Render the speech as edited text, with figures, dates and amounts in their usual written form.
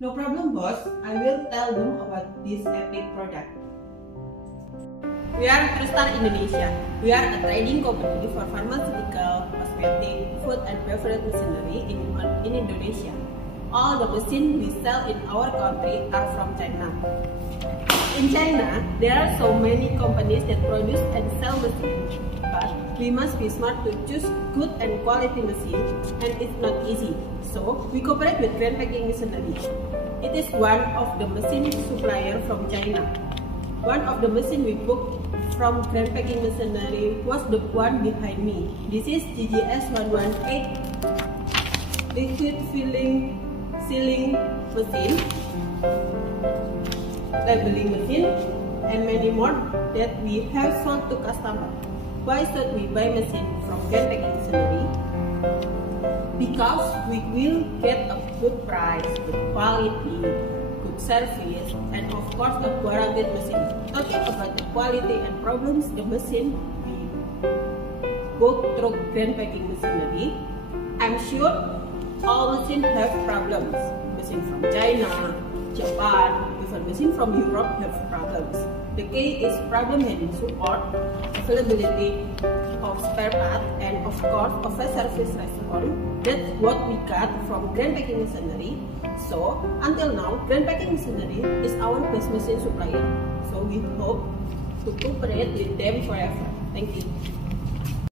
No problem, boss. I will tell them about this epic product. We are TruStar Indonesia. We are a trading company for pharmaceutical, cosmetic, food and beverage machinery in Indonesia. All the machines we sell in our country are from China. In China, there are so many companies that produce and sell machines, but we must be smart to choose good and quality machines, and it's not easy. So, we cooperate with Grand Packing Machinery. It is one of the machine supplier from China. One of the machines we booked from Grand Packing Machinery was the one behind me. This is GGS 118 liquid sealing machine, labeling machine, and many more that we have sold to customers. Why should we buy machine from Grand Packing Machinery? Because we will get a good price, good quality, good service, and of course a guaranteed machine. Talking about the quality and problems the machine we book through Grand Packing Machinery, I'm sure all machines have problems. Machine from China, Japan, even machine from Europe have problems. The key is problem handling support, availability of spare parts, and of course of a service response. That's what we got from Grand Packing Machinery. So until now, Grand Packing Machinery is our best machine supplier. So we hope to cooperate with them forever. Thank you.